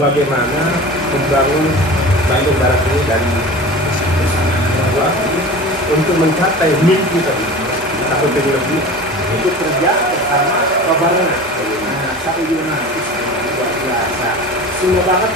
bagaimana membangun Bandung Barat ini dari bawah untuk mencapai mimpi tadi tahun teknologi itu kerja bersama Babarna. Nah, satu Yunan luar biasa, semua banget.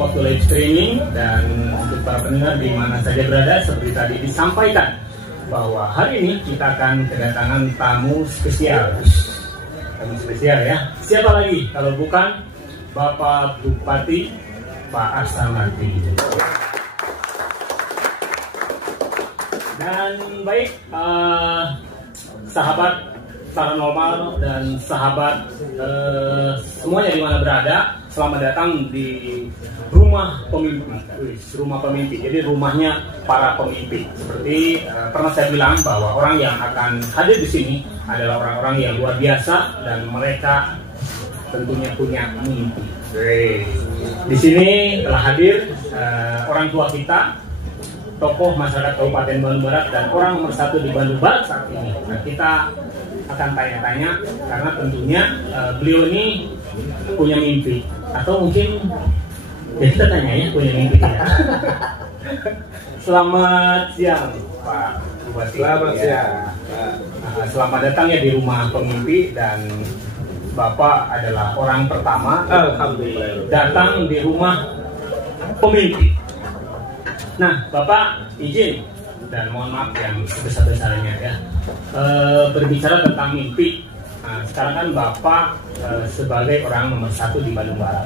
Waktu live streaming dan untuk para pendengar di mana saja berada, seperti tadi disampaikan bahwa hari ini kita akan kedatangan tamu spesial. Tamu spesial ya. Siapa lagi kalau bukan Bapak Bupati Pak Arsamati. Dan baik sahabat paranormal dan sahabat semuanya di mana berada, selamat datang di rumah pemimpi. Rumah pemimpi, jadi rumahnya para pemimpi. Seperti pernah saya bilang bahwa orang yang akan hadir di sini adalah orang-orang yang luar biasa dan mereka tentunya punya mimpi. Di sini telah hadir orang tua kita, tokoh masyarakat Kabupaten Bandung Barat dan orang nomor 1 di Bandung Barat saat ini. Nah, kita akan tanya-tanya karena tentunya beliau ini punya mimpi, atau mungkin ya kita tanya ya punya mimpi ya. Selamat siang Pak Bupati. Selamat siang. Selamat datang ya di rumah pemimpi, dan Bapak adalah orang pertama Alhamdulillah datang di rumah pemimpi. Nah, Bapak izin dan mohon maaf yang sebesar-besarnya ya, berbicara tentang mimpi. Nah, sekarang kan Bapak sebagai orang nomor 1 di Bandung Barat.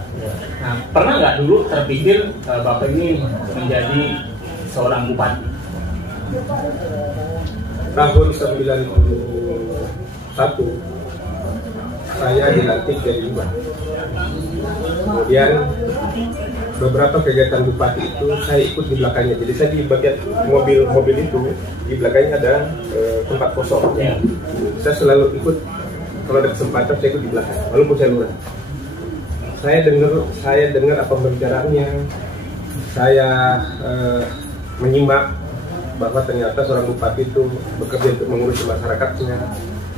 Nah, pernah nggak dulu terpikir Bapak ini menjadi seorang bupati? Tahun 91 saya dilantik jadi bupati. Kemudian beberapa kegiatan bupati itu saya ikut di belakangnya. Jadi saya di bagian mobil itu, di belakangnya ada tempat kosong. Ya. Saya selalu ikut, kalau ada kesempatan saya ikut di belakang, walaupun saya lurah. Saya dengar apa pembicaraannya. Saya menyimak bahwa ternyata seorang bupati itu bekerja untuk mengurusi masyarakatnya,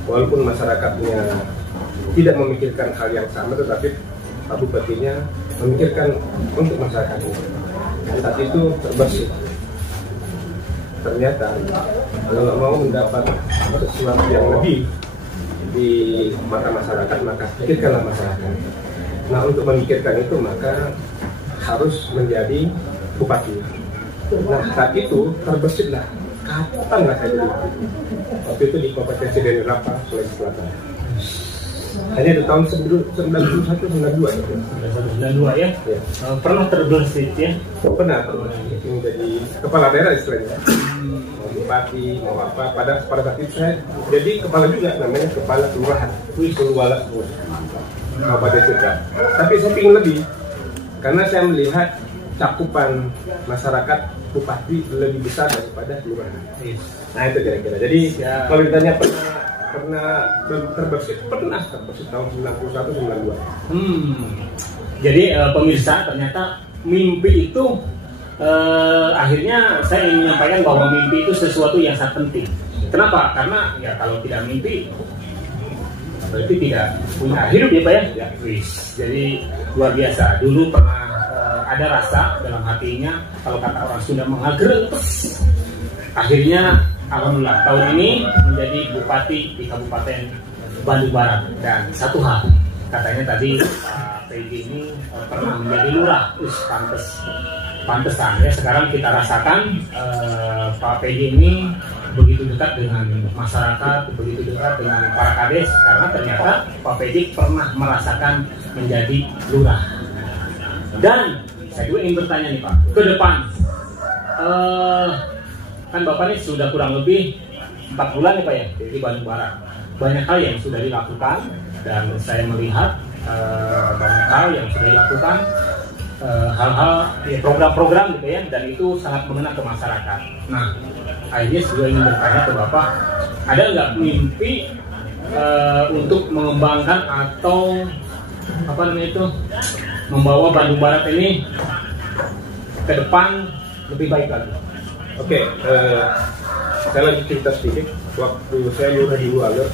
walaupun masyarakatnya tidak memikirkan hal yang sama, tetapi Pak Bupatinya memikirkan untuk masyarakatnya. Dan saat itu terbesit. Ternyata kalau nggak mau mendapat sesuatu yang lebih di mata masyarakat, maka pikirkanlah masyarakat. Nah, untuk memikirkan itu maka harus menjadi bupati. Nah, saat itu terbesitlah kapan saya jadi bupati. Waktu itu di Kompetensi Deni Rapa, Sulawesi Selatan. Hanya di tahun 1991-92 ya. 1992 ya? Ya. Pernah terbersit ya? Pernah menjadi kepala daerah istilahnya. Mau bupati, mau apa, pada saat itu saya jadi kepala juga, namanya kepala kelurahan. Kulwala Kabupaten Sutra. Tapi saya ingin lebih, karena saya melihat cakupan masyarakat bupati lebih besar daripada kelurahan. Nah, itu kira-kira. Jadi kalau ditanya pernah terbersit tahun 91-92. Jadi pemirsa, ternyata mimpi itu akhirnya saya ingin menyampaikan bahwa mimpi itu sesuatu yang sangat penting. Kenapa? Karena ya kalau tidak mimpi berarti tidak punya hidup ya Pak ya. Ya, jadi luar biasa. Dulu pernah ada rasa dalam hatinya, kalau kata orang Sunda mengagretes. Akhirnya alhamdulillah tahun ini menjadi bupati di Kabupaten Bandung Barat. Dan satu hal, katanya tadi Pak PJ ini pernah menjadi lurah. Pantesan ya, sekarang kita rasakan Pak PJ ini begitu dekat dengan masyarakat, begitu dekat dengan para kades, karena ternyata Pak PJ pernah merasakan menjadi lurah. Dan saya juga ingin bertanya nih Pak, ke depan kan Bapak ini sudah kurang lebih 4 bulan ya Pak ya di Bandung Barat. Banyak hal yang sudah dilakukan dan saya melihat banyak hal yang sudah dilakukan, hal-hal ya, program-program gitu ya, dan itu sangat mengena ke masyarakat. Nah, akhirnya juga ingin bertanya ke Bapak, ada nggak mimpi untuk mengembangkan atau apa namanya itu, membawa Bandung Barat ini ke depan lebih baik lagi? Oke, saya lagi cerita sedikit. Waktu saya lurah di Luaga,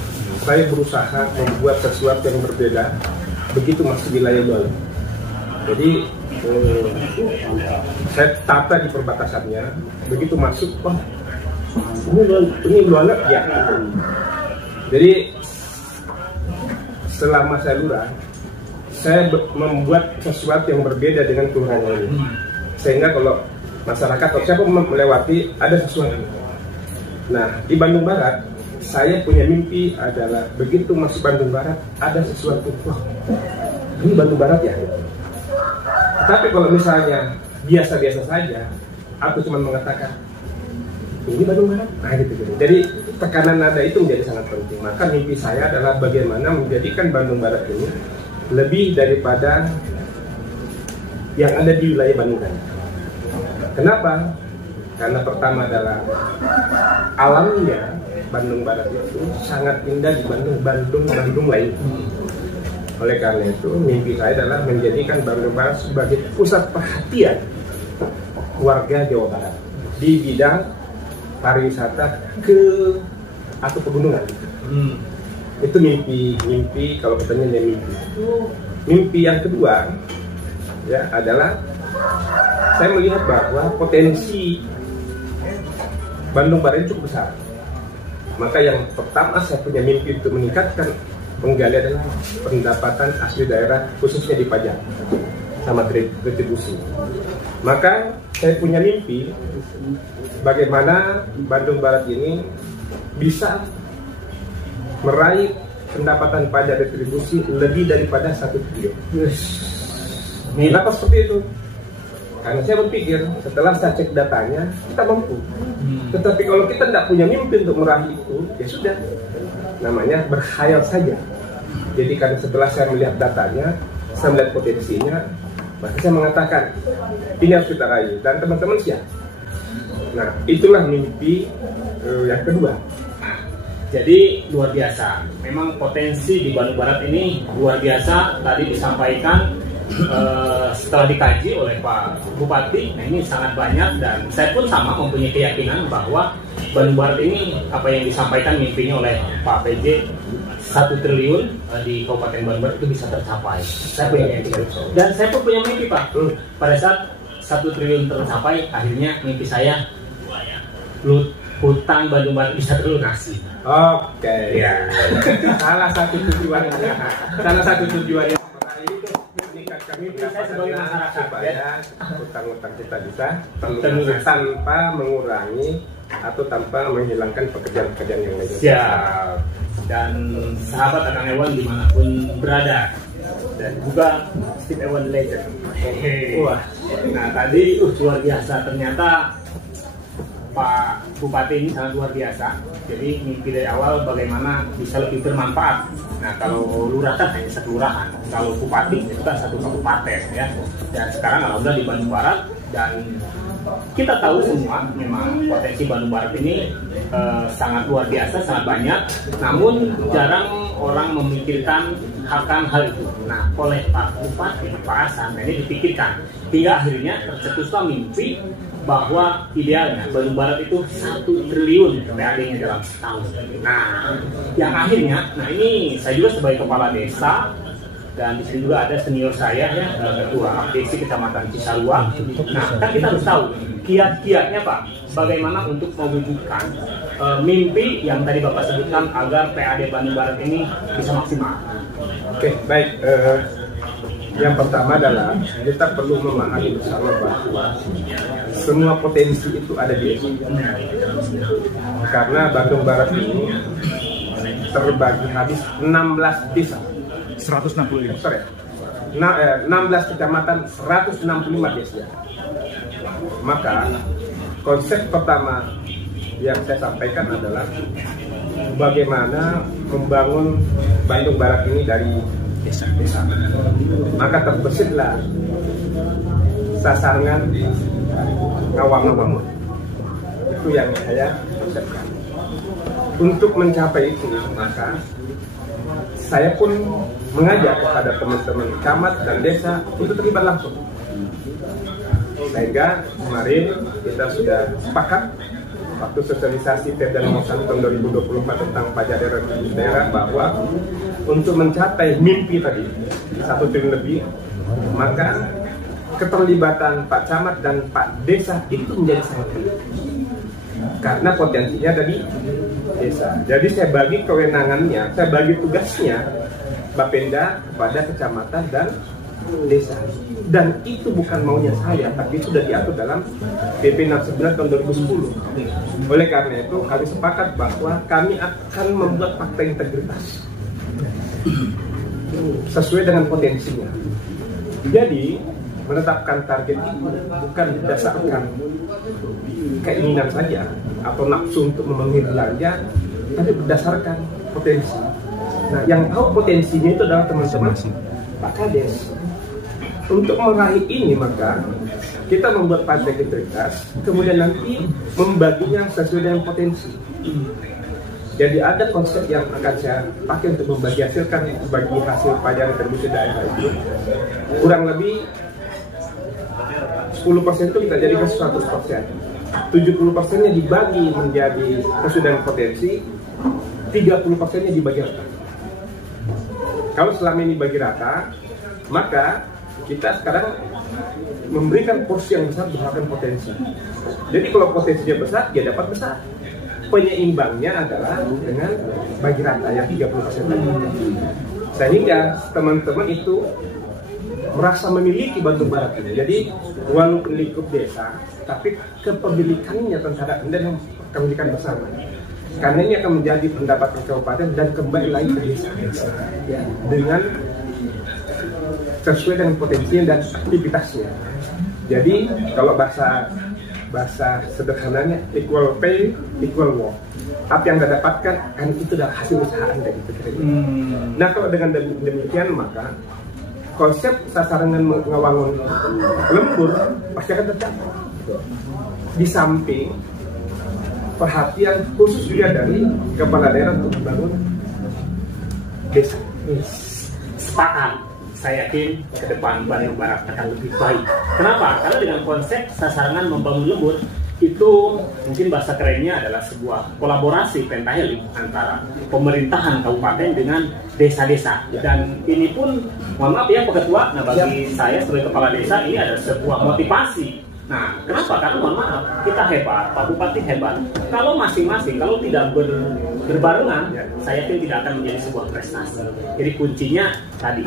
saya berusaha membuat sesuatu yang berbeda begitu masuk wilayah Luaga. Jadi saya tata di perbatasannya, begitu masuk, wah ini Luaga ya. Jadi selama saya lurah, saya membuat sesuatu yang berbeda dengan kelurahan ini, sehingga kalau masyarakat atau siapa melewati ada sesuatu. Nah, di Bandung Barat saya punya mimpi adalah begitu masuk Bandung Barat ada sesuatu, wah ini Bandung Barat ya. Tapi kalau misalnya biasa-biasa saja, aku cuma mengatakan ini Bandung Barat, nah gitu. Jadi tekanan nada itu menjadi sangat penting. Maka mimpi saya adalah bagaimana menjadikan Bandung Barat ini lebih daripada yang ada di wilayah Bandung Barat. Kenapa? Karena pertama adalah alamnya Bandung Barat itu sangat indah dibanding Bandung lain. Oleh karena itu, mimpi saya adalah menjadikan Bandung Barat sebagai pusat perhatian warga Jawa Barat di bidang pariwisata atau pegunungan. Itu mimpi kalau katanya mimpi. Mimpi yang kedua ya adalah saya melihat bahwa potensi Bandung Barat cukup besar. Maka yang pertama saya punya mimpi untuk meningkatkan penggali adalah pendapatan asli daerah, khususnya di pajak sama retribusi. Maka saya punya mimpi bagaimana Bandung Barat ini bisa meraih pendapatan pajak retribusi lebih daripada 1 triliun. Kenapa seperti itu? Karena saya berpikir setelah saya cek datanya kita mampu. Tetapi kalau kita tidak punya mimpi untuk meraih itu, ya sudah, namanya berkhayal saja. Jadi karena setelah saya melihat datanya, saya melihat potensinya, maka saya mengatakan ini harus kita raih dan teman-teman siap. Nah, itulah mimpi yang kedua. Jadi luar biasa. Memang potensi di Bandung Barat ini luar biasa. Tadi disampaikan setelah dikaji oleh Pak Bupati, nah ini sangat banyak dan saya pun sama mempunyai keyakinan bahwa Bandung Barat ini apa yang disampaikan mimpinya oleh Pak PJ 1 triliun di Kabupaten Bandung Barat itu bisa tercapai. Saya punya keyakinan dan saya pun punya mimpi Pak. Pada saat 1 triliun tercapai, akhirnya mimpi saya hutang Bandung Barat bisa terlunasi. Oke. Ya. Salah satu tujuannya meningkatkan pendapatan sebagai masyarakat supaya utang-utang kita bisa terlunasi tanpa mengurangi atau tanpa menghilangkan pekerjaan-pekerjaan yang lain. Siap. Dan sahabat Akang Ewan dimanapun berada dan juga Steve Ewan Legend. Wah. Nah tadi luar biasa, ternyata Pak Bupati ini sangat luar biasa. Jadi mimpi dari awal bagaimana bisa lebih bermanfaat. Nah kalau lurah kan hanya satu kelurahan, kalau bupati itu kan satu kabupaten ya. Dan sekarang alhamdulillah di Bandung Barat, dan kita tahu semua memang potensi Bandung Barat ini sangat luar biasa, sangat banyak. Namun jarang orang memikirkan akan hal itu. Nah oleh Pak Bupati, Pak Hasan, ini dipikirkan hingga akhirnya tercetuslah mimpi bahwa idealnya Bandung Barat itu 1 triliun PAD-nya dalam setahun. Nah, yang akhirnya, nah ini saya juga sebagai kepala desa dan di sini juga ada senior saya ya, ketua APC Kecamatan Cisarua. Nah, kan kita harus tahu kiat-kiatnya Pak, bagaimana untuk mewujudkan mimpi yang tadi Bapak sebutkan agar PAD Bandung Barat ini bisa maksimal. Oke, baik. Yang pertama adalah kita perlu memahami bersama bahwa semua potensi itu ada di desa. Karena Bandung Barat ini terbagi habis 16 desa. 165. Sorry. 16 kecamatan, 165 desa. Maka konsep pertama yang saya sampaikan adalah bagaimana membangun Bandung Barat ini dari desa. Maka terbesitlah Sasarangan Ngawang-Ngawang. Itu yang saya konsepkan. Untuk mencapai itu, maka saya pun mengajak kepada teman-teman camat dan desa untuk terlibat langsung. Sehingga kemarin kita sudah sepakat waktu sosialisasi Perda Nomor 1 Tahun 2024 tentang pajak daerah bahwa untuk mencapai mimpi tadi 1 triliun lebih, maka keterlibatan Pak Camat dan Pak Desa itu menjadi sangat penting karena potensinya dari desa. Jadi saya bagi kewenangannya, saya bagi tugasnya Bapenda kepada kecamatan dan desa. Dan itu bukan maunya saya, tapi sudah diatur dalam PP 69 tahun 2010. Oleh karena itu kami sepakat bahwa kami akan membuat fakta integritas sesuai dengan potensinya. Jadi menetapkan target itu bukan berdasarkan keinginan saja atau nafsu untuk memenuhi belanja, tapi berdasarkan potensi. Nah, yang tahu potensinya itu adalah teman-teman Pak Kades. Untuk meraih ini maka kita membuat pajak integritas, kemudian nanti membaginya sesuai dengan potensi. Jadi ada konsep yang akan saya pakai untuk membagi hasil pajak retribusi daerah itu kurang lebih 10% itu kita jadikan 100%. 70%-nya dibagi menjadi sesuai dengan potensi, 30%-nya dibagi rata. Kalau selama ini bagi rata, maka kita sekarang memberikan porsi yang besar berdasarkan potensi. Jadi kalau potensinya besar, dia dapat besar. Penyeimbangnya adalah dengan bagi rata yang 30% tadi. Sehingga teman-teman itu merasa memiliki Bandung Barat ini. Jadi walaupun lingkup desa, tapi kepemilikannya terhadap dan kepemilikan bersama. Karena ini akan menjadi pendapatan kabupaten dan kembali lagi ke desa, ya, dengan sesuai dengan potensinya dan aktivitasnya. Jadi kalau bahasa sederhananya equal pay, equal work. Apa yang Anda dapatkan kan itu adalah hasil usaha Anda gitu. Nah kalau dengan demikian maka konsep Sasarangan Ngawangun lembur pasti akan tercapai. Di samping perhatian khusus juga dari kepala daerah untuk membangun desa. Sepakat. Saya yakin ke depan Bandung Barat akan lebih baik. Kenapa? Karena dengan konsep Sasarangan Membangun Lembur itu mungkin bahasa kerennya adalah sebuah kolaborasi pentahelix antara pemerintahan kabupaten dengan desa-desa. Dan ini pun, mohon maaf ya Pak Ketua, nah bagi saya sebagai kepala desa ini adalah sebuah motivasi. Nah, kenapa? Karena mohon maaf, kita hebat, Pak Bupati hebat. Kalau masing-masing, kalau tidak berbarengan, saya yakin tidak akan menjadi sebuah prestasi. Jadi kuncinya tadi,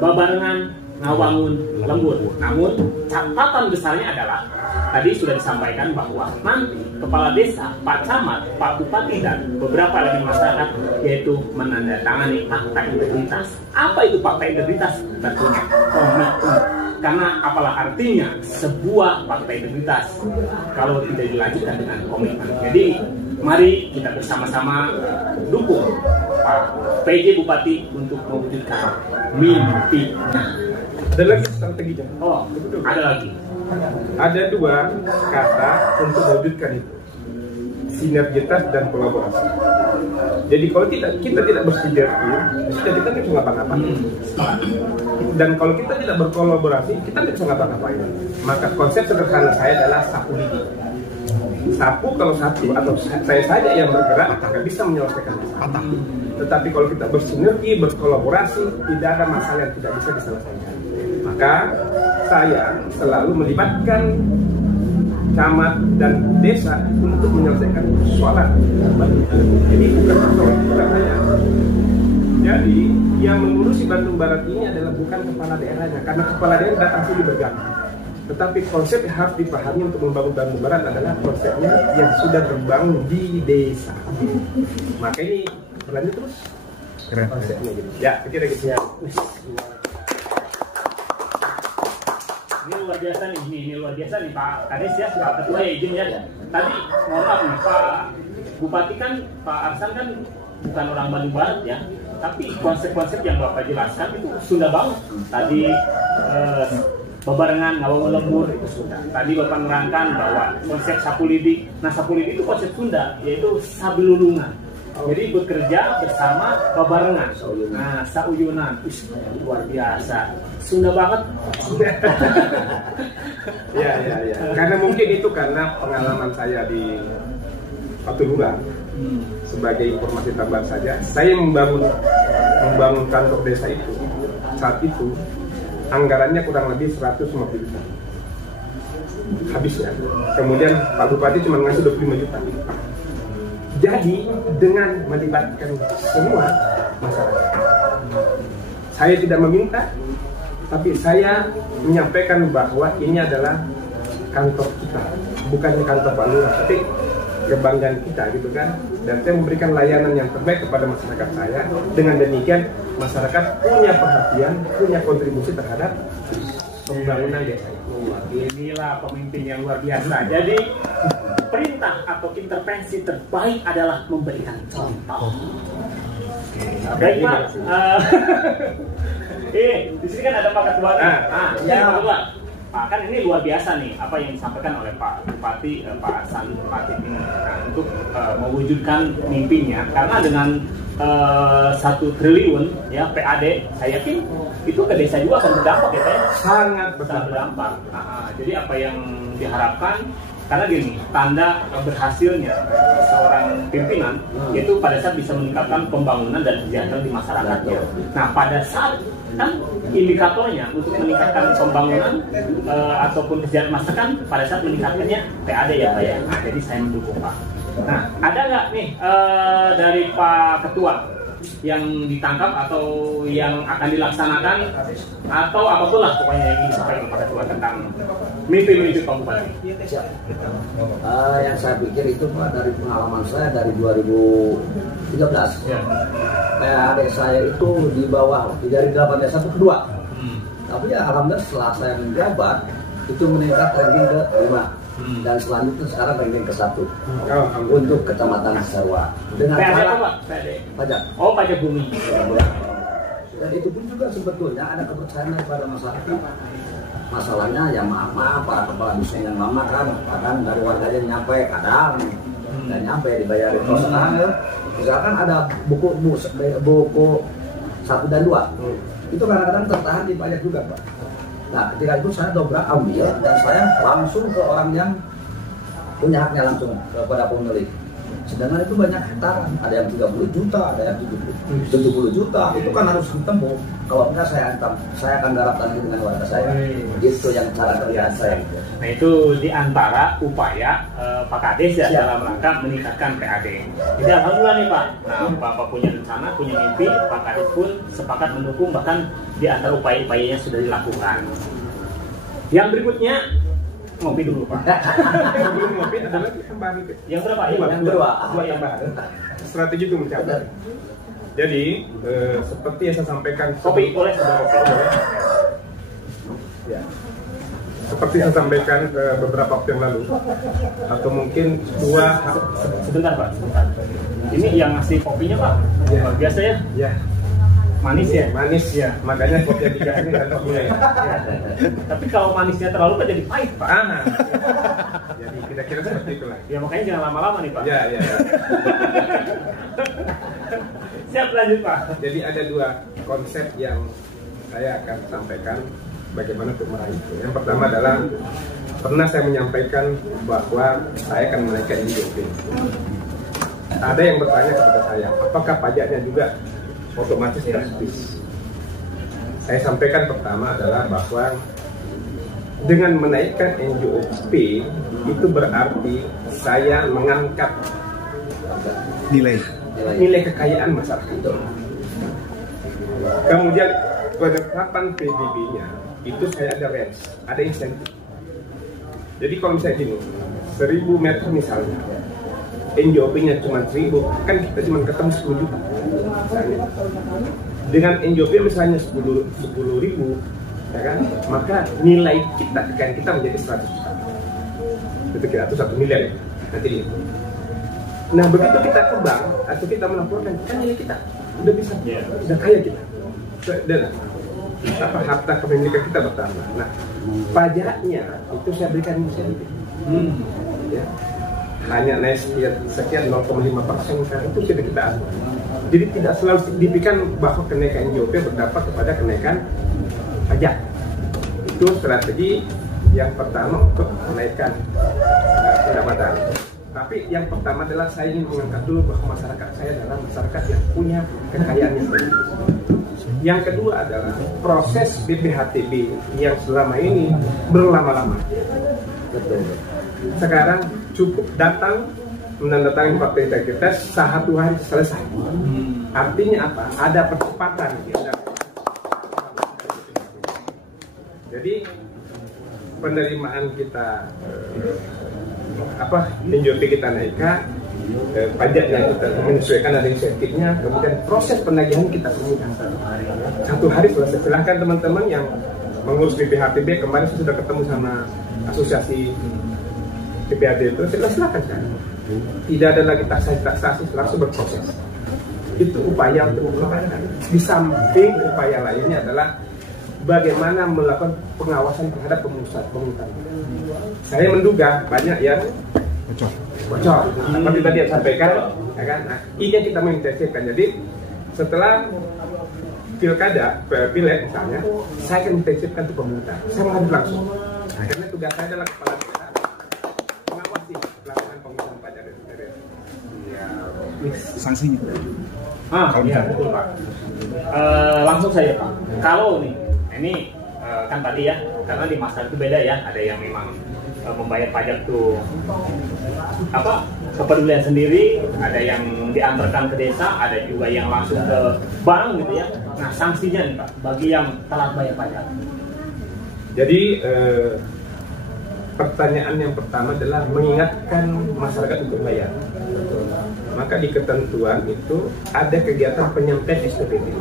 babarengan, ngawangun, lembur. Namun catatan besarnya adalah tadi sudah disampaikan bahwa nanti kepala desa, Pak Camat, Pak Bupati dan beberapa elemen masyarakat yaitu menandatangani fakta integritas. Apa itu fakta integritas? Tentunya komitmen. Karena apalah artinya sebuah fakta integritas kalau tidak dilanjutkan dengan komitmen. Jadi mari kita bersama-sama dukung Pak PJ Bupati untuk mewujudkan mimpinya. Ada lagi strateginya. Oh, ada lagi. Ada dua kata untuk mewujudkan itu: sinergitas dan kolaborasi. Jadi kalau kita tidak bersinergi, kita tidak bisa ngapa-ngapain. Dan kalau kita tidak berkolaborasi, kita tidak bisa ngapa-ngapain. Maka konsep sederhana saya adalah sapu lidi. Sapu kalau satu atau saya saja yang bergerak akan bisa menyelesaikan masalah. Tetapi kalau kita bersinergi, berkolaborasi, tidak ada masalah yang tidak bisa diselesaikan. Maka saya selalu melibatkan camat dan desa untuk menyelesaikan persoalan. Jadi bukan persoalan kita saja. Jadi yang mengurusi Bandung Barat ini adalah bukan kepala daerahnya, karena kepala daerah datang sini berganti. Tetapi konsep yang harus dipahami untuk membangun Bandung Barat adalah konsepnya yang sudah terbangun di desa. Maka ini berlanjut terus. Keren. Konsepnya gitu. Ya, kira gitu ya. Ini luar biasa nih, ini luar biasa nih Pak Kades ya, Pak Ketua ya izin ya. Tadi mohon maaf nih Pak Bupati kan, Pak Arsan kan bukan orang Bandung Barat ya, tapi konsep-konsep yang Bapak jelaskan itu Sunda banget. Tadi bebarengan ngawang lembur itu Sunda. Tadi Bapak nerangkan bahwa konsep sapu lidi. Nah, sapu lidi itu konsep Sunda, yaitu sabilulungan. Jadi bekerja bersama bebarengan. Nah, sauyunan. Luar biasa. Sunda banget. Ya. Karena mungkin itu karena pengalaman saya di Patulura. Sebagai informasi tambahan saja, saya membangun kantor desa itu. Saat itu anggarannya kurang lebih 150 juta habisnya. Kemudian Pak Bupati cuma ngasih 25 juta. Jadi dengan melibatkan semua masyarakat, saya tidak meminta, tapi saya menyampaikan bahwa ini adalah kantor kita, bukan kantor Pak Lurah, tapi kebanggaan kita gitu kan. Dan saya memberikan layanan yang terbaik kepada masyarakat saya. Dengan demikian masyarakat punya perhatian, punya kontribusi terhadap pembangunan desa itu. Inilah pemimpin yang luar biasa. Jadi perintah atau intervensi terbaik adalah memberikan contoh. Baik Pak. Di sini kan ada Pak Ketua. Pak Ketua. Pak, kan ini luar biasa nih apa yang disampaikan oleh Pak Bupati, Pak Sandi Bupati ini untuk mewujudkan mimpinya. Karena dengan 1 triliun ya PAD, saya yakin itu ke desa juga akan berdampak ya Pak. Sangat berdampak. Jadi apa yang diharapkan, karena gini, tanda berhasilnya seorang pimpinan yaitu pada saat bisa meningkatkan pembangunan dan kesejahteraan di masyarakatnya. Nah, pada saat kan indikatornya untuk meningkatkan pembangunan ataupun kesejahteraan masyarakat pada saat meningkatkannya PAD ya Pak ya. Nah, jadi saya mendukung Pak. Nah, ada nggak nih dari Pak Ketua yang ditangkap atau yang akan dilaksanakan atau apapun lah pokoknya yang disampaikan Pak Ketua tentang mimpi-mimpi Pak Bupati? Yang saya pikir itu Pak, dari pengalaman saya dari 2013 ya. PAD saya itu di bawah dari 8 desa itu kedua. Tapi ya alhamdulillah setelah saya menjabat itu meningkat ranking ke 5. Dan selanjutnya sekarang ranking ke 1 untuk Kecamatan Cisarua dengan cara pajak. Oh, pajak bumi. Dan itu pun juga sebetulnya ada kepercayaan daripada masyarakat. Masalahnya ya maaf para kepala dusun yang lama kan kadang dari warganya nyampe kadang dan nyampe dibayarin. Terus sekarang ya, misalkan ada buku 1 dan 2 itu kadang-kadang tertahan di pajak juga Pak. Nah, ketika itu saya dobrak ambil dan saya langsung ke orang yang punya haknya langsung kepada pemilik. Sedangkan itu banyak hektaran, ada yang 30 juta, ada yang 70 juta. Itu kan harus ditempuh. Kalau enggak saya akan garapkan itu dengan warga saya. Gitu yang cara kerjaan saya. Nah, itu diantara upaya Pak Kades ya dalam rangka meningkatkan PAD. Jadi alhamdulillah nih Pak. Nah, Bapak punya rencana, punya mimpi, Pak Kades pun sepakat mendukung, bahkan di antara upaya-upayanya sudah dilakukan. Yang berikutnya ngopi dulu Pak. Sebelum ngopi ada lagi tambahan itu. Yang berapa? Yang kedua. Tambahan. Strategi itu mencapai. Jadi seperti yang saya sampaikan. Kopi boleh sudah kopi. Ya. Seperti yang saya sampaikan beberapa waktu yang lalu, atau mungkin sebentar Pak. Ini yang ngasih kopinya Pak. Ya. Biasa ya? Ya. Manis ya? Manis ya. Makanya kopi yang 3 ini cocoknya ya. Tapi kalau manisnya terlalu kan jadi pahit Pak. Jadi kira-kira seperti itulah. Ya makanya jangan lama-lama nih Pak. Ya. Siap, lanjut Pak. Jadi ada 2 konsep yang saya akan sampaikan bagaimana untuk meraih itu. Yang pertama adalah pernah saya menyampaikan bahwa saya akan menaikkan IJP. Ada yang bertanya kepada saya, apakah pajaknya juga otomatis gratis? Saya sampaikan pertama adalah bahwa dengan menaikkan NJOP itu berarti saya mengangkat nilai kekayaan masyarakat itu. Kemudian penetapan PBB-nya itu saya ada range, ada insentif. Jadi kalau misalnya gini, 1000 meter misalnya, NJOP-nya cuma 1000, kan kita cuma ketemu 10 juta misalnya. Dengan NJOP misalnya 10.000, ya kan, maka nilai kekayaan kita menjadi 100 juta. Itu kira itu 1 miliar ya, nanti lihat. Nah begitu kita ke bank atau kita melaporkan, kan nilai kita udah bisa, udah kaya kita. Dan harta kepemilikan kita bertambah. Nah, pajaknya itu saya berikan insentif. Ya. Hanya naik sekian 0,5% kan, itu sudah kita atur. Jadi tidak selalu signifikan bahwa kenaikan IOP berdampak kepada kenaikan pajak. Itu strategi yang pertama untuk menaikkan pendapatan. Tapi yang pertama adalah saya ingin mengangkat dulu bahwa masyarakat saya adalah masyarakat yang punya kekayaannya sendiri. Yang kedua adalah proses BPHTB yang selama ini berlama-lama. Sekarang cukup datang menandatangani fakta integritas 1 hari selesai. Artinya apa? Ada percepatan. Jadi penerimaan kita NJOP kita naikkan, pajaknya kita menyesuaikan, ada insentifnya, kemudian proses penagihan kita permudah. 1 hari selesai. Silahkan teman-teman yang mengurus BPHTB, kemarin saya sudah ketemu sama asosiasi BPHTB itu, silakan kan. Tidak ada lagi taksasi, langsung berproses. Itu upaya untuk melakukan. Di samping upaya lainnya adalah bagaimana melakukan pengawasan terhadap pengusaha. Saya menduga banyak yang bocor. Seperti tadi yang sampaikan, ya kan? Nah, ini yang kita mengintensifkan. Jadi setelah pilkada, pileg misalnya, saya akan intensifkan untuk pemungutan. Saya menghadap langsung. Karena tugas saya adalah kepala daerah mengawasi pelaksanaan pemungutan pajak dan sanksinya. Iya betul Pak. Langsung saja Pak. Kalau nih, ini kan tadi ya, karena di masyarakat itu beda ya. Ada yang memang membayar pajak tuh kepedulian sendiri, ada yang diantarkan ke desa, ada juga yang langsung ke bank gitu ya. Nah, sanksinya nih Pak bagi yang telat bayar pajak. Jadi pertanyaan yang pertama adalah mengingatkan masyarakat untuk bayar. Maka di ketentuan itu ada kegiatan penyampaian SPPT.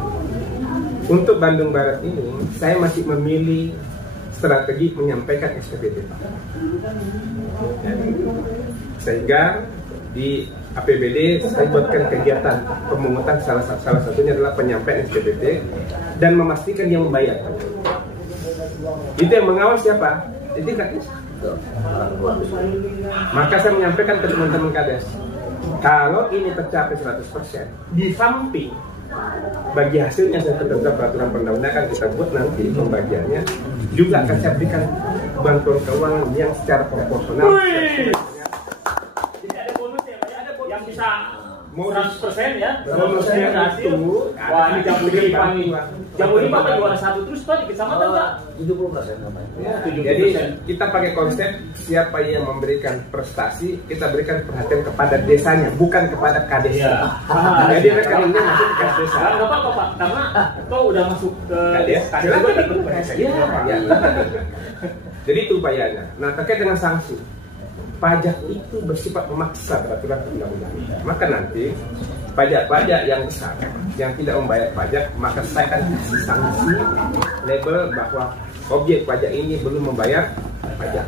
Untuk Bandung Barat ini, saya masih memilih strategi menyampaikan SPPT, Pak. Sehingga di APBD saya buatkan kegiatan pemungutan, salah satunya adalah penyampaian SPPT dan memastikan dia membayar. Itu yang mengawal siapa? Itu Kades. Maka saya menyampaikan ke teman-teman Kades, kalau ini tercapai 100%, di samping bagi hasilnya saya tentukan peraturan perundang-undangan kita buat nanti pembagiannya juga akan saya berikan bantuan keuangan yang secara proporsional. Jadi ada bonus ya Pak, ada bonus yang bisa 100% ya. Bonusnya hasil. Wah, ini jamu lipat nih. Jamu lipat kan juara 1 terus Pak di kecamatan Pak. 70% namanya. Ya, jadi kita pakai konsep siapa yang memberikan prestasi, kita berikan perhatian kepada desanya, bukan kepada kades. Ya. Jadi rekeningnya masuk ke kas desa. Enggak apa-apa Pak, karena itu udah masuk ke kades. Silakan ikut prestasi. Ya. Jadi itu upayanya. Nah, terkait dengan sanksi, pajak itu bersifat memaksa peraturan perundang-undangan. Maka nanti pajak-pajak yang besar yang tidak membayar pajak, maka saya akan kasih sanksi label bahwa objek pajak ini belum membayar pajak.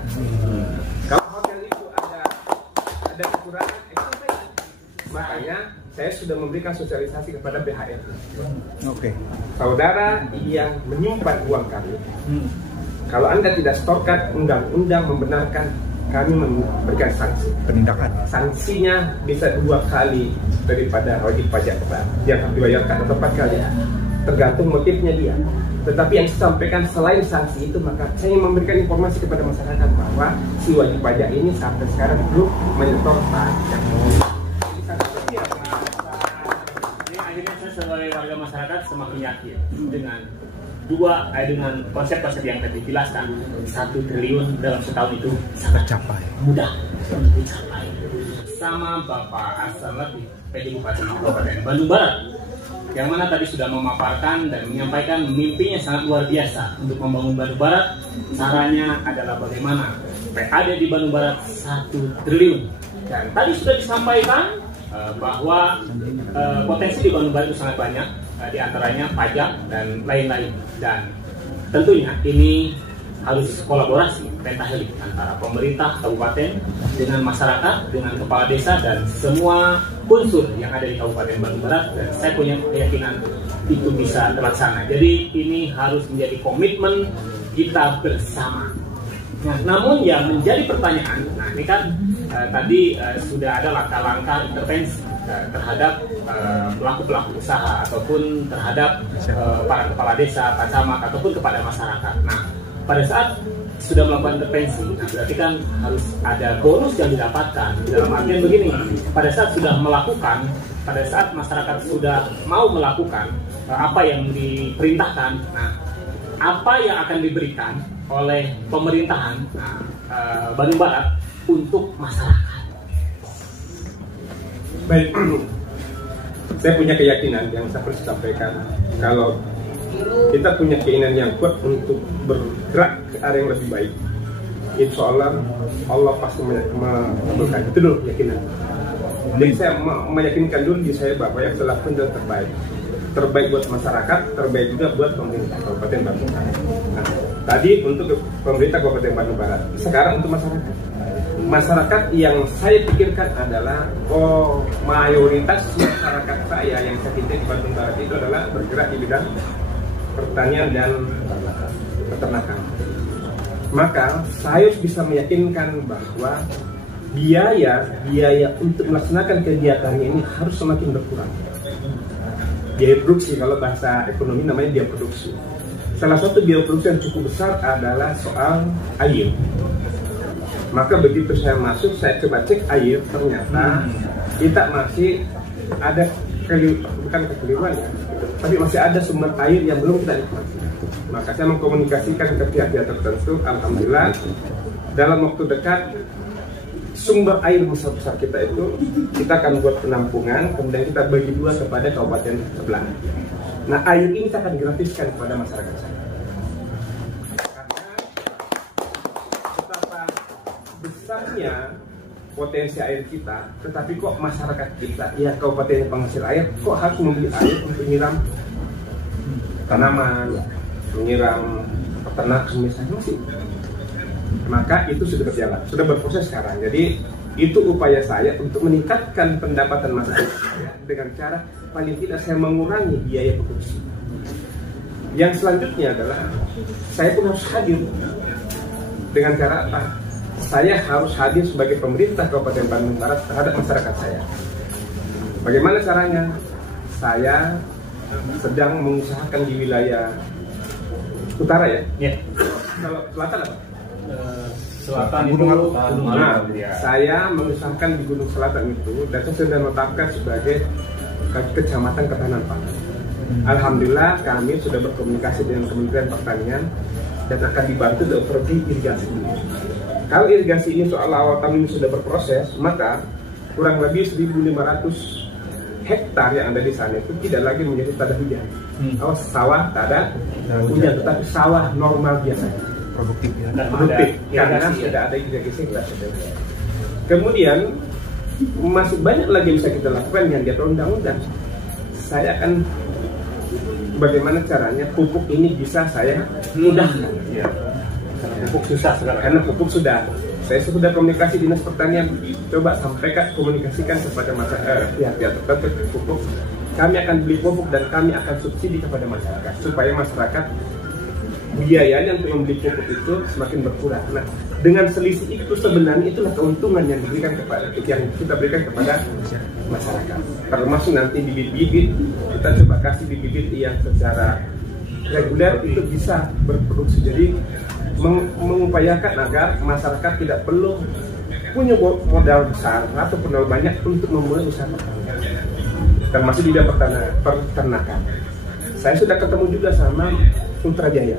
Kalau hotel itu ada kekurangan, makanya saya sudah memberikan sosialisasi kepada BHR. Oke. Saudara yang menyimpan uang kami, kalau Anda tidak setorkan, undang-undang membenarkan kami memberikan sanksi. Penindakan. Sanksinya bisa 2 kali daripada wajib pajak yang harus dibayarkan atau 4 kali, tergantung motifnya dia. Tetapi yang saya sampaikan selain sanksi itu, maka saya memberikan informasi kepada masyarakat bahwa si wajib pajak ini sampai sekarang belum menyetor pajak. Jadi akhirnya saya sebagai warga masyarakat semakin yakin dengan konsep-konsep yang tadi dijelaskan. 1 triliun dalam setahun itu sangat tercapai, mudah dicapai. Sama Bapak Assalat di PD Bupati Kabupaten Bandung Barat, yang mana tadi sudah memaparkan dan menyampaikan mimpinya sangat luar biasa untuk membangun Bandung Barat. Caranya adalah bagaimana PAD di Bandung Barat 1 triliun. Dan tadi sudah disampaikan bahwa potensi di Bandung Barat itu sangat banyak, di antaranya pajak dan lain-lain. Dan tentunya ini harus kolaborasi pentahelik antara pemerintah kabupaten dengan masyarakat, dengan kepala desa dan semua unsur yang ada di Kabupaten Bandung Barat, dan saya punya keyakinan itu bisa terlaksana. Jadi ini harus menjadi komitmen kita bersama. Nah, namun yang menjadi pertanyaan, nah ini kan tadi sudah ada langkah-langkah intervensi terhadap pelaku-pelaku usaha ataupun terhadap para kepala desa, Pak Camat ataupun kepada masyarakat. Nah, pada saat sudah melakukan intervensi, nah berarti kan harus ada bonus yang didapatkan. Dalam artian begini, pada saat sudah melakukan, pada saat masyarakat sudah mau melakukan apa yang diperintahkan, nah apa yang akan diberikan oleh pemerintahan Bandung Barat untuk masyarakat? Baik, saya punya keyakinan yang saya perlu sampaikan, kalau kita punya keinginan yang kuat untuk bergerak ke arah yang lebih baik, insya Allah Allah pasti mengabulkan. Itu dulu keyakinan. Jadi saya meyakinkan dulu di saya bahwa yang saya lakukan adalah terbaik buat masyarakat, terbaik juga buat pemerintah Kabupaten Bandung Barat. Nah, tadi untuk pemerintah Kabupaten Bandung Barat, sekarang untuk masyarakat yang saya pikirkan adalah mayoritas masyarakat saya yang saya cintai di Bandung Barat itu adalah bergerak di bidang pertanian dan peternakan. Maka saya bisa meyakinkan bahwa biaya untuk melaksanakan kegiatan ini harus semakin berkurang. Biaya produksi, kalau bahasa ekonomi namanya biaya produksi. Salah satu biaya produksi yang cukup besar adalah soal air. Maka begitu saya masuk, saya coba cek air, ternyata kita masih ada bukan kekeliruan ya, tapi masih ada sumber air yang belum kita nikmati. Maka saya mengkomunikasikan ke pihak-pihak tertentu. Alhamdulillah dalam waktu dekat sumber air besar-besar kita itu kita akan buat penampungan, kemudian kita bagi dua kepada kabupaten sebelah. Nah, air ini kita akan gratiskan kepada masyarakat saya. Karena betapa besarnya potensi air kita, tetapi kok masyarakat kita, ya kabupaten penghasil air, kok harus membeli air untuk menyiram tanaman, menyiram peternak misalnya masih. Maka itu sudah berjalan, sudah berproses sekarang. Jadi itu upaya saya untuk meningkatkan pendapatan masyarakat saya dengan cara paling tidak saya mengurangi biaya produksi. Yang selanjutnya adalah saya pun harus hadir. Dengan cara apa? Saya harus hadir sebagai pemerintah Kabupaten Bandung Barat terhadap masyarakat saya. Bagaimana caranya? Saya sedang mengusahakan di wilayah utara ya. Kalau selatan apa? Selatan itu Gunung saya mengusahakan di Gunung Selatan itu, dan saya sudah menetapkan sebagai kecamatan ketahanan pangan. Alhamdulillah kami sudah berkomunikasi dengan Kementerian Pertanian dan akan dibantu untuk pergi irigasi ini. Kalau irigasi ini soal awal tahun ini sudah berproses, maka kurang lebih 1.500 hektar yang ada di sana itu tidak lagi menjadi tak ada hujan. Sawah tak ada hujan, tetapi sawah normal biasanya. Produktif karena sudah ada irigasi kita sudah. Kemudian masih banyak lagi yang bisa kita lakukan yang diatur undang-undang. Saya akan bagaimana caranya pupuk ini bisa saya mudahkan. Pupuk susah sekarang. Karena pupuk sudah. Saya sudah komunikasi dinas pertanian, coba sampaikan komunikasikan kepada pihak-pihak tertentu pupuk. Kami akan beli pupuk dan kami akan subsidi kepada masyarakat supaya masyarakat biayanya untuk membeli pupuk itu semakin berkurang. Nah, dengan selisih itu sebenarnya itulah keuntungan yang diberikan yang kita berikan kepada masyarakat. Termasuk nanti bibit-bibit, kita coba kasih bibit yang secara reguler itu bisa berproduksi. Jadi mengupayakan agar masyarakat tidak perlu punya modal besar atau modal banyak untuk memulai usaha pertanian, termasuk di bidang peternakan. Saya sudah ketemu juga sama Ultra Jaya.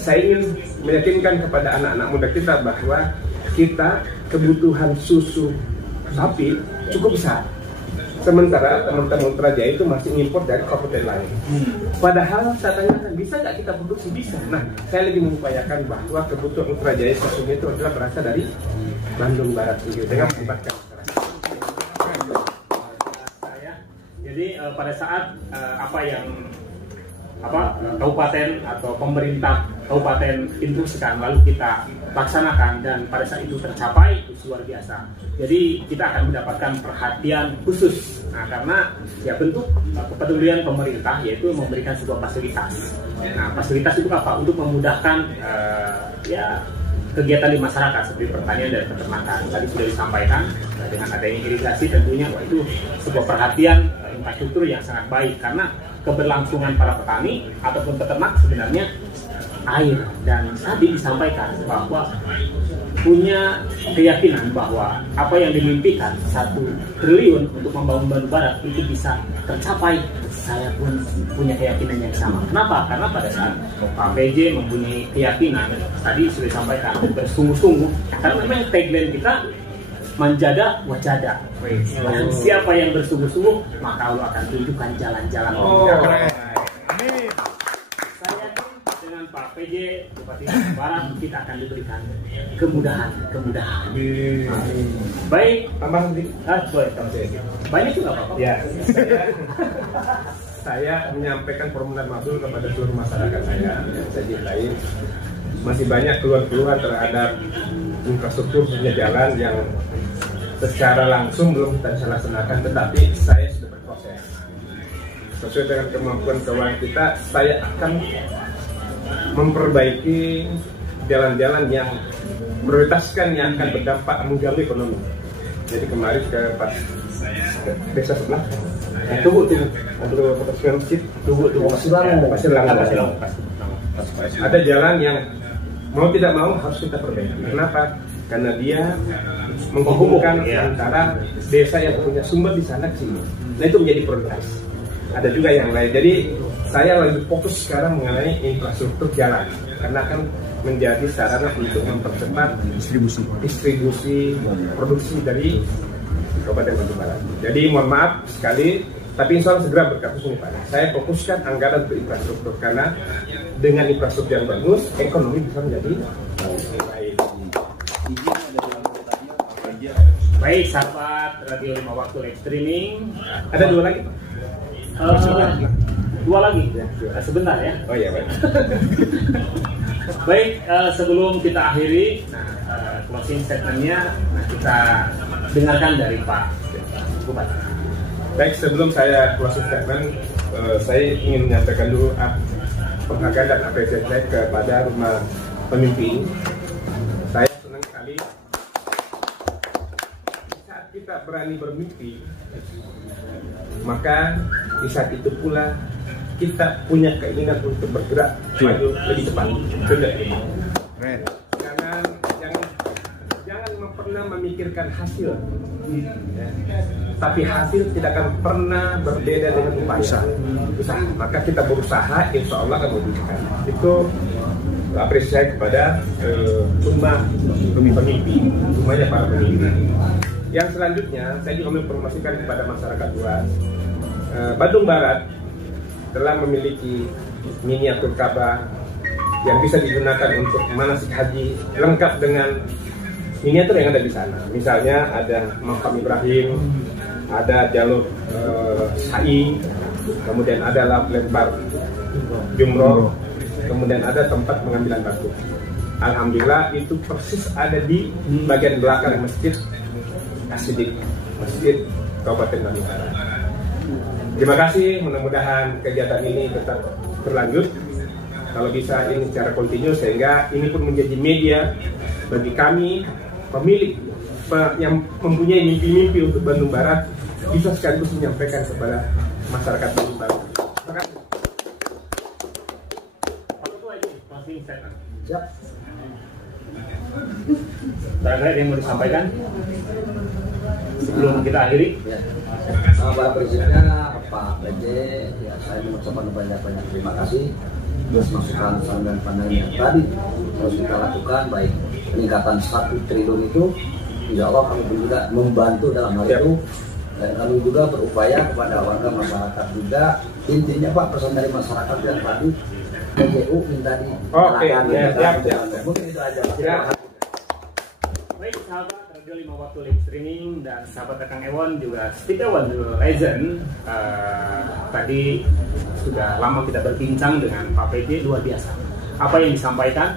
Saya ingin meyakinkan kepada anak-anak muda kita bahwa kita kebutuhan susu sapi cukup besar. Sementara teman-teman Ultra Jaya itu masih impor dari kabupaten lain. Padahal saya tanyakan, bisa nggak kita produksi? Bisa. Nah, saya lagi mengupayakan bahwa kebutuhan Ultra Jaya susunya itu adalah berasal dari Bandung Barat juga dengan melibatkan masyarakat. Jadi pada saat kabupaten atau pemerintah kabupaten instruksikan, lalu kita laksanakan, dan pada saat itu tercapai, itu luar biasa. Jadi kita akan mendapatkan perhatian khusus. Nah, karena ya bentuk kepedulian pemerintah yaitu memberikan sebuah fasilitas. Nah, fasilitas itu apa? Untuk memudahkan ya kegiatan di masyarakat seperti pertanian dan peternakan. Tadi sudah disampaikan dengan adanya irigasi tentunya itu sebuah perhatian infrastruktur yang sangat baik, karena keberlangsungan para petani ataupun peternak sebenarnya air. Dan tadi disampaikan bahwa punya keyakinan bahwa apa yang dimimpikan 1 triliun untuk membangun Bandung Barat itu bisa tercapai. Saya pun punya keyakinan yang sama. Kenapa? Karena pada saat Pak PJ mempunyai keyakinan, tadi sudah disampaikan, bersungguh-sungguh, karena memang tagline kita manjada wajada. Dan siapa yang bersungguh-sungguh, maka Allah akan tunjukkan jalan-jalan. Saya dengan Pak PJ Bupati Bandung Barat kita akan diberikan kemudahan. Baik, tambah sedikit. banyak juga Pak. Ya, saya menyampaikan permohonan maaf kepada seluruh masyarakat saya cintai. Masih banyak keluhan-keluhan terhadap infrastruktur khususnya jalan yang secara langsung belum kita bisa laksanakan, tetapi saya sudah berproses. Sesuai dengan kemampuan keuangan kita, saya akan memperbaiki jalan-jalan yang prioritaskan yang akan berdampak mengganggu ekonomi. Jadi kemarin ke desa sebelah, tunggu ada jalan yang mau tidak mau harus kita perbaiki. Kenapa? Karena dia menghubungkan antara desa yang punya sumber di sana ke sini. Nah, itu menjadi prioritas. Ada juga yang lain. Jadi saya lebih fokus sekarang mengenai infrastruktur jalan, karena kan menjadi sarana untuk mempercepat distribusi produksi dari Kabupaten Bandung Barat. Jadi mohon maaf sekali, tapi insya Allah segera berkapus ini Pak. Saya fokuskan anggaran untuk infrastruktur, karena dengan infrastruktur yang bagus, ekonomi bisa menjadi baik. Baik, sahabat Radio 5 Waktu Live Streaming. Ada 2 lagi Pak? 2 lagi? Sebentar ya. Oh iya baik. Baik, sebelum kita akhiri, closing statementnya, kita dengarkan dari Pak Bupati. Baik, sebelum saya closing statement, saya ingin menyampaikan dulu penghargaan dan apresiasi saya kepada Rumah Pemimpi. Saya senang sekali saat kita berani bermimpi, maka di saat itu pula kita punya keinginan untuk bergerak maju lebih cepat. Jangan pernah memikirkan hasil, ya. Tapi hasil tidak akan pernah berbeda dengan upaya. Usaha. Maka kita berusaha, insya Allah akan mewujudkan. Itu apresiasi saya kepada rumah pemimpi, rumahnya para pemimpi. Yang selanjutnya, saya juga menginformasikan kepada masyarakat luas, Bandung Barat telah memiliki miniatur Ka'bah yang bisa digunakan untuk manasik haji lengkap dengan miniatur yang ada di sana. Misalnya ada makam Ibrahim, ada jalur sa'i, kemudian ada lempar jumroh, kemudian ada tempat pengambilan batu. Alhamdulillah itu persis ada di bagian belakang Masjid As-Siddiq, Masjid Kabupaten Bandung Barat. Terima kasih, mudah-mudahan kegiatan ini tetap berlanjut. Kalau bisa ini secara kontinu, sehingga ini pun menjadi media bagi kami pemilik yang mempunyai mimpi-mimpi untuk Bandung Barat, bisa sekaligus menyampaikan kepada masyarakat Bandung Barat. Terima kasih. Siap. Barangkali yang mau disampaikan sebelum kita akhiri? Ya. Para prinsipnya Pak PJ, ya saya mengucapkan banyak-banyak terima kasih atas masukan dan pandangan yang tadi harus kita lakukan, baik peningkatan 1 triliun itu, insya Allah kami pun juga membantu dalam hal itu, dan kami juga berupaya kepada warga masyarakat juga. Intinya Pak, pesan dari masyarakat yang tadi PJU minta di mungkin itu aja Pak. Baik, sahabat Radio 5 Waktu Live Streaming dan sahabat Kang Ewon juga Steve Ewon Legend, tadi sudah lama kita berbincang dengan Pak PJ, luar biasa. apa yang disampaikan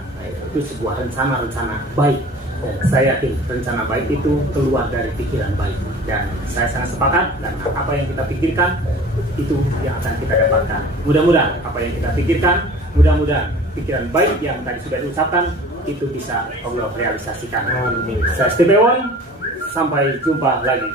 itu sebuah rencana-rencana baik. Dan saya yakin rencana baik itu keluar dari pikiran baik, dan saya sangat sepakat, dan apa yang kita pikirkan itu yang akan kita dapatkan. Mudah-mudahan apa yang kita pikirkan, mudah-mudahan pikiran baik yang tadi sudah diucapkan itu bisa Allah realisasikan. Saya Steve Ewan, sampai jumpa lagi.